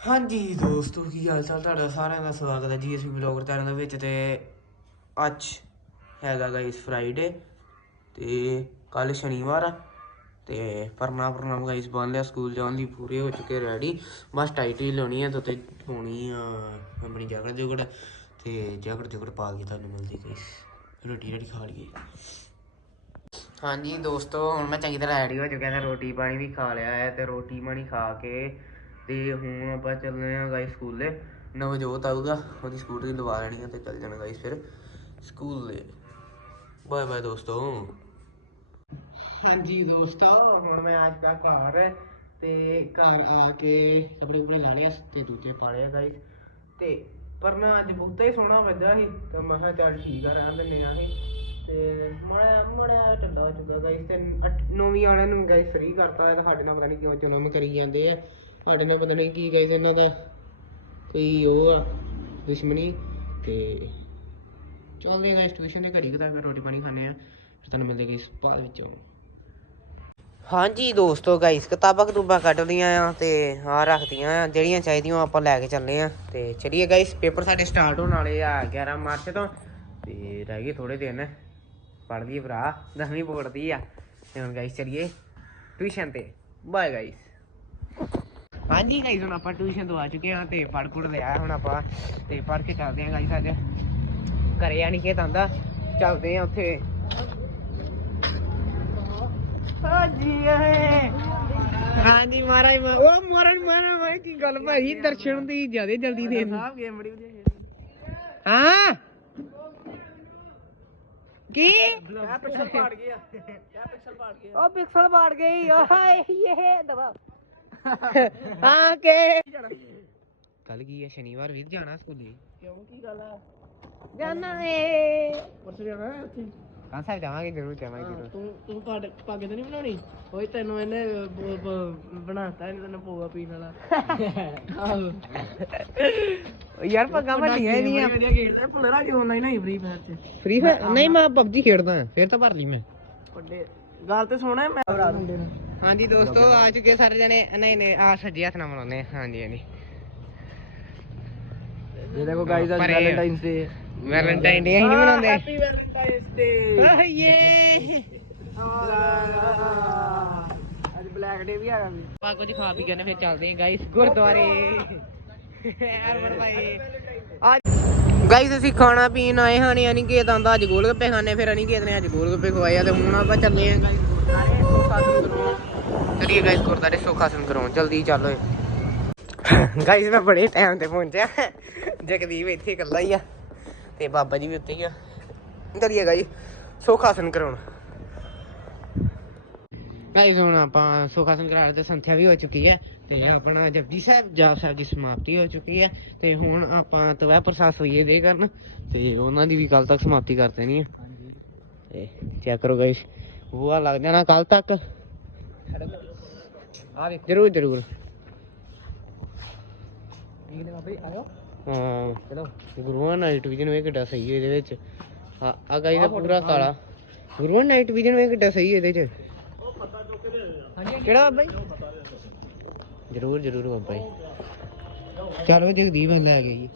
ਹਾਂਜੀ ਦੋਸਤੋ ਕੀ ਹਾਲ ਚਾਲ? ਤੁਹਾਡਾ ਸਾਰਿਆਂ ਦਾ ਸਵਾਗਤ ਹੈ ਜੀਐਸਪੀ ਬਲੌਗਰ ਚੈਨਲ ਦੇ ਵਿੱਚ ਤੇ ਅੱਜ ਹੈਗਾ ਗਾਇਸ ਫਰਾਈਡੇ ਤੇ ਕੱਲ ਸ਼ਨੀਵਾਰ ਆ ਤੇ ਪਰਨਾ ਪਰਨਾ ਗਾਇਸ ਬਣ ਲਿਆ, ਸਕੂਲ ਜਾਣ ਦੀ ਪੂਰੇ ਹੋ ਚੁੱਕੇ ਰੈਡੀ ਬਸ ਟਾਈਟ ਹੀ ਲਾਉਣੀ ਆ, ਤੇ ਉੱਤੇ ਪਾਉਣੀ ਆ ਆਪਣੀ ਜੈਕਟ ਜੁਗੜ ਤੇ ਜੈਕਟ ਜੁਗੜ ਪਾ ਕੇ ਤੁਹਾਨੂੰ ਮਿਲਦੀ ਗਾਇਸ ਰੋਟੀ ਰੋਟੀ ਖਾ ਲਈਏ। ਹਾਂਜੀ ਦੋਸਤੋ, ਹੁਣ ਮੈਂ ਚੰਗੀ ਤਰ੍ਹਾਂ ਰੈਡੀ ਹੋ ਚੁੱਕਿਆ ਤੇ ਰੋਟੀ ਪਾਣੀ ਵੀ ਖਾ ਲਿਆ ਹੈ ਤੇ ਰੋਟੀ ਪਾਣੀ ਖਾ ਕੇ ਤੇ ਹੁਣ ਆਪਾਂ ਚੱਲਦੇ ਆ ਗਾਇਸ ਸਕੂਲੇ। ਨਵਜੋਤ ਆਊਗਾ, ਉਹਦੀ ਸਕੂਟਰੀ ਲਵਾ ਲੈਣੀ ਆ ਤੇ ਚੱਲ ਜਾਣਾ ਗਾਇਸ ਫਿਰ ਸਕੂਲੇ। ਬਾਏ ਬਾਏ ਦੋਸਤੋ। ਹਾਂਜੀ ਦੋਸਤੋ, ਹੁਣ ਮੈਂ ਅੱਜ ਦਾ ਘਰ ਤੇ ਘਰ ਆ ਕੇ ਕੱਪੜੇ ਕੁਪੜੇ ਲਾ ਲਿਆ ਤੇ ਦੂਜੇ ਪਾ ਲਿਆ ਗਾਇਸ ਤੇ ਪਰ ਨਾ ਅੱਜ ਬਹੁਤਾ ਹੀ ਸੋਹਣਾ ਵੱਜਾ ਸੀ, ਤੇ ਮੈਂ ਕਿਹਾ ਚੱਲ ਠੀਕ ਆ, ਰਹਿਣ ਦਿੰਦੇ ਆ ਤੇ ਮੜਾ ਮੜਾ ਢੱਡਾ ਹੋ ਚੁੱਕਾ ਗਾਇਸ ਤੇ ਅੱਠ- ਵਾਲਿਆਂ ਨੂੰ ਗਾਇਸ ਫ੍ਰੀ ਕਰਤਾ ਹੈ ਸਾਡੇ ਨਾਲ ਪਤਾ ਨਹੀਂ ਕਿਉਂ ਚਲੋ ਮੈਂ ਕਰੀ ਜਾਂਦੇ ਆ। ਸਾਡੇ ਨਾਲ ਪਤਾ ਨਹੀਂ ਕੀ ਗਾਇਸ ਇਹਨਾਂ ਦਾ, ਕੋਈ ਉਹ ਆ, ਦੁਸ਼ਮਣੀ ਤੇ ਚੱਲਦੇ ਗਾਇਸ ਟਿਊਸ਼ਨ ਦੇ ਘੜੀ ਕਿਤਾ ਫਿਰ ਰੋਟੀ ਪਾਣੀ ਖਾਣੇ ਆ, ਫਿਰ ਤੁਹਾਨੂੰ ਮਿਲਦੇ ਗਾਇਸ ਬਾਅਦ ਵਿੱਚੋਂ। ਹਾਂਜੀ ਦੋਸਤੋ ਗਾਇਸ ਕਿਤਾਬਾਂ ਕਤੂਬਾਂ ਕੱਢ ਲਈਆਂ ਆ ਤੇ ਹਾਂ ਰੱਖਦੀਆਂ ਆ, ਜਿਹੜੀਆਂ ਚਾਹੀਦੀਆਂ ਉਹ ਆਪਾਂ ਲੈ ਕੇ ਚੱਲੇ ਆ। ਤੇ ਚਲਿਏ ਗਾਇਸ ਪੇਪਰ ਸਾਡੇ ਸਟਾਰਟ ਹੋਣ ਵਾਲੇ ਆ 11 ਮਾਰਚ ਤੋਂ, ਤੇ ਰਹਿ ਗਏ ਥੋੜੇ ਦਿਨ, ਪੜ੍ਹ ਲਈਏ ਭਰਾ, ਦਸਵੀਂ ਬੋਰਡ ਦੀ ਆ। ਤੇ ਹੁਣ ਗਾਇਸ ਚਲਿਏ ਟਿਊਸ਼ਨ ਤੇ। ਬਾਏ ਗਾਇਸ ਹਾਂਜੀ ਗਾਇਸ ਹੁਣ ਆਪਾਂ ਟਿਊਸ਼ਨ ਤੋਂ ਆ ਚੁੱਕੇ ਆ ਤੇ ਪੜ੍ਹ ਪੁੜ ਲਿਆ ਹੁਣ ਆਪਾਂ ਤੇ ਪੜ੍ਹ ਕੇ ਚੱਲਦੇ ਆ ਗਾਇਸ ਅੱਜ। ਘਰੇ ਨਹੀਂ ਕਿ ਤਾਂਦਾ ਚੱਲਦੇ ਆ ਉੱਥੇ। ਹਾਂਜੀ ਹਾਂਜੀ ਮਹਾਰਾਜ ਉਹ ਮਹਾਰਾਜ ਮਹਾਰਾਜ ਮਹਾਰਾਜ ਕੀ ਗੱਲ ਭਾਈ ਦਰਸ਼ਨ ਦੀ ਜਿਆਦੇ ਜਲਦੀ ਦੇ ਸਾਹਿਬ ਗੇਮ ਬੜੀ ਵਧੀਆ ਹਾਂ? ਕੀ? ਪਿਕਸਲ ਪਾੜ ਗਿਆ। ਪਿਕਸਲ ਪਾੜ ਗਿਆ। ਉਹ ਪਿਕਸਲ ਪਾੜ ਗਈ। ਓਏ ਇਹ ਦਵਾ। ਹਾਂ ਕੇ ਕੱਲ ਕੀ ਹੈ ਸ਼ਨੀਵਾਰ ਵੀ ਜਾਣਾ ਸਕੂਲੇ। ਕਿਉਂ? ਕੀ ਗੱਲ ਆ? ਜਾਣਾ ਏ। ਪਰਸੋਂ ਜਾਣਾ ਹੈ ਉੱਥੇ? ਹਾਂ ਸਾਹਿਬ ਜਾਵਾਂਗੇ ਜ਼ਰੂਰ ਜਾਵਾਂਗੇ ਜ਼ਰੂਰ। ਤੂੰ ਤੂੰ ਪੱਗ ਪੱਗ ਤੇ ਨਹੀਂ ਬਣਾਉਣੀ? ਓਏ ਤੈਨੂੰ ਇਹਨੇ ਬ- ਬ- ਬਣਾਤਾ ਇਹਨੇ ਤੈਨੂੰ ਪੋਆ ਪੀਣ ਵਾਲਾ। ਆਹੋ। ਯਾਰ ਪੱਗਾਂ ਵੱਡੀਆਂ ਨਹੀਂ ਆ ਵਧੀਆ ਖੇਡਦਾ ਭੁੱਲਣਾ ਕਿ ਆਨਲਾਈਨ ਹੀ ਫ੍ਰੀ ਫਾਇਰ ਚ। ਫ੍ਰੀ ਫਾਇਰ ਨਹੀਂ ਮੈਂ ਪਬਜੀ ਖੇਡਦਾ ਫਿਰ ਤਾਂ ਭਰ ਲਈ ਮੈਂ। ਵੱਡੇ। ਗੱਲ ਤੇ ਸੁਣਾ ਮੈਂ ਮੁੰਡੇ ਨੂੰ ਹਾਂਜੀ ਦੋਸਤੋ ਆ ਚੁੱਕੇ ਸਾਰੇ ਜਣੇ। ਨਹੀਂ ਨਹੀਂ ਆ ਸੱਜੇ ਹੱਥ ਨਾਲ ਮਨਾਉਂਦੇ ਹਾਂਜੀ ਹਾਂਜੀ। ਇਹ ਦੇਖੋ ਗਾਇਸ ਅੱਜ Valentine's ਡੇ ਵੈਲੈਂਟਾਈਨ ਡੇ ਅਸੀਂ ਨਹੀਂ ਮਨਾਉਂਦੇ। ਹੈਪੀ ਵੈਲੈਂਟਾਈਨਸ ਡੇ ਆਹ ਯੇ। ਅੱਜ ਬਲੈਕ ਡੇ ਵੀ ਆ ਗਿਆ ਆਪਾਂ ਕੁਝ ਖਾ ਪੀ ਕੇ ਨੇ ਫਿਰ ਚੱਲਦੇ ਹਾਂ ਗਾਇਸ ਗੁਰਦੁਆਰੇ। ਹਰਮਨ ਭਾਈ। ਅੱਜ ਗਾਇਸ ਅਸੀਂ ਖਾਣਾ ਪੀਣ ਆਏ ਹਾਂ ਨਹੀਂ ਅਨੀ ਕੇ ਦਾ ਅੱਜ ਗੋਲ ਗੱਪੇ ਖਾਣੇ ਫਿਰ ਅਨੀ ਨੇ ਅੱਜ ਗੋਲ ਗੱਪੇ ਖਵਾਏ ਆ ਤੇ ਹੁਣ ਆਪਾਂ ਚੱਲੇ ਹਾਂ। ਗਾਇਸ ਗੁਰਦੁਆਰੇ ਸੋਖਾਸਨ ਕਰਾਉਣ ਚਲਿਏ ਗਾਇਸ ਗੁਰਦੁਆਰੇ ਸੋਖਾਸਨ ਕਰਾਉਣ ਜਲਦੀ ਚੱਲ ਓਏ। ਗਾਇਸ ਮੈਂ ਬੜੇ ਟਾਈਮ ਤੇ ਪਹੁੰਚਿਆ। ਜਗਦੀਪ ਇੱਥੇ ਇਕੱਲਾ ਹੀ ਆ। ਤੇ ਬਾਬਾ ਜੀ ਵੀ ਉੱਤੇ ਹੀ ਆ। ਚਲਿਏ ਗਾਇਸ ਸੋਖਾਸਨ ਕਰਾਉਣ ਗਾਇਸ ਹੁਣ ਆਪਾਂ ਸੁਖਾਸਨ ਕਰਾ ਤੇ ਸੰਥਿਆ ਵੀ ਹੋ ਚੁੱਕੀ ਹੈ। ਤੇ ਆਪਣਾ ਜਪਜੀ ਸਾਹਿਬ ਜਾਪ ਸਾਹਿਬ ਦੀ ਸਮਾਪਤੀ ਹੋ ਚੁੱਕੀ ਹੈ। ਤੇ ਹੁਣ ਆਪਾਂ ਤਵਾ ਪ੍ਰਸਾਦ ਹੋਈਏ ਦੇ ਕਰਨ। ਤੇ ਉਹਨਾਂ ਦੀ ਵੀ ਕੱਲ ਤੱਕ ਸਮਾਪਤੀ ਕਰ ਦੇਣੀ ਹੈ। ਹਾਂਜੀ। ਤੇ ਚੈੱਕ ਕਰੋ ਗਾਇਸ ਉਹ ਲੱਗ ਜਾਣਾ ਕੱਲ ਤੱਕ। ਆ ਵੇਖ ਜਰੂਰ ਜਰੂਰ। ਠੀਕ ਨੇ ਬਾਬੇ ਆਇਓ। ਹਾਂ ਚਲੋ। ਗੁਰੂਆਂ ਨਾਈਟ ਵਿਜਨ ਵੇ ਕਿੱਡਾ ਸਹੀ ਹੈ ਇਹਦੇ ਵਿੱਚ। ਆ ਆ ਗਾਇਸ ਦਾ ਪੂਰਾ ਕਾਲਾ। ਗੁਰੂਆਂ ਨਾਈਟ ਵਿਜਨ ਵੇ ਕਿੱਡਾ ਸਹੀ ਹੈ ਇਹਦੇ ਚ। ਕਿਹੜਾ ਬਾਬਾ ਜੀ? ਜਰੂਰ ਜਰੂਰ ਬਾਬਾ ਜੀ। ਚਲੋ ਜਗਦੀਪ ਲੈ ਗਏ ਜੀ।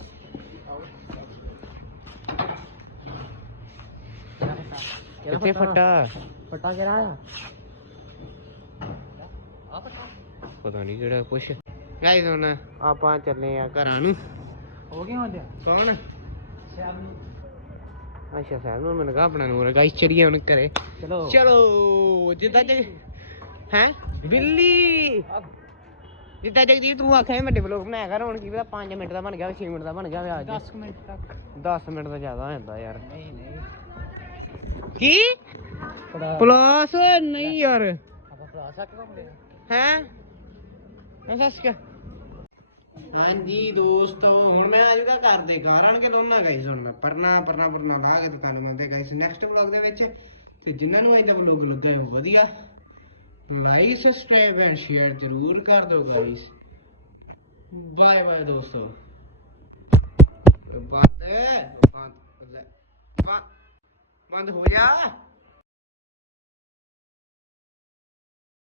ਕਿੱਥੇ ਫੱਟਾ? ਫਟਾ ਕਿਹੜਾ ਆ? ਪਤਾ ਨਹੀਂ ਕਿਹੜਾ ਕੁਛ। ਗਾਇਸ ਹੁਣ ਆਪਾਂ ਚੱਲੇ ਆ ਘਰਾਂ ਨੂੰ। ਹੋ ਗਿਆ ਹੁੰਦਿਆ ਕੌਣ? ਸ਼ਾਮ ਨੂੰ। ਅੱਛਾ ਸਾਹਿਬ ਨੂੰ ਮੈਨੂੰ ਕਹਾ ਆਪਣਾ ਨੂਰ ਗਾਇਸ ਚੜੀਏ ਹੁਣ ਘਰੇ। ਚਲੋ। ਚਲੋ ਜਿੱਦਾਂ ਜਗ ਹੈ? ਬਿੱਲੀ! ਜਿੱਦਾਂ ਜਗਦੀਪ ਤੂੰ ਆਖਿਆ ਵੱਡੇ ਬਲੋਗ ਬਣਾਇਆ ਕਰ ਹੁਣ ਕੀ ਪਤਾ 5 ਮਿੰਟ ਦਾ ਬਣ ਗਿਆ 6 ਮਿੰਟ ਦਾ ਬਣ ਗਿਆ ਅੱਜ। 10 ਮਿੰਟ ਤੱਕ। 10 ਮਿੰਟ ਦਾ ਜ਼ਿਆਦਾ ਹੋ ਜਾਂਦਾ ਯਾਰ। ਨਹੀਂ ਨਹੀਂ। ਕੀ? ਪਲਾਸ? ਨਹੀਂ ਯਾਰ। ਆਪਾਂ ਹੈ? ਐਸਾ ਸਕ ਹਾਂਜੀ ਦੋਸਤੋ ਹੁਣ ਮੈਂ ਆ ਜੂਗਾ ਘਰ ਦੇ ਘਰ ਕੇ ਦੋਨਾਂ ਗਾਇਸ ਹੁਣ ਮੈਂ ਪਰਨਾ ਪਰਨਾ ਪਰਨਾ ਲਾ ਕੇ ਤੇ ਤੁਹਾਨੂੰ ਮਿਲਦੇ ਗਾਇਸ ਨੈਕਸਟ ਵਲੌਗ ਦੇ ਵਿੱਚ ਤੇ ਜਿਨ੍ਹਾਂ ਨੂੰ ਅੱਜ ਦਾ ਵਲੌਗ ਲੱਗਿਆ ਉਹ ਵਧੀਆ ਲਾਈਕ ਸਬਸਕ੍ਰਾਈਬ ਐਂਡ ਸ਼ੇਅਰ ਜ਼ਰੂਰ ਕਰ ਦਿਓ ਗਾਇਸ ਬਾਏ ਬਾਏ ਦੋਸਤੋ। ਬੰਦ ਬੰਦ ਬੰਦ ਹੋ ਜਾ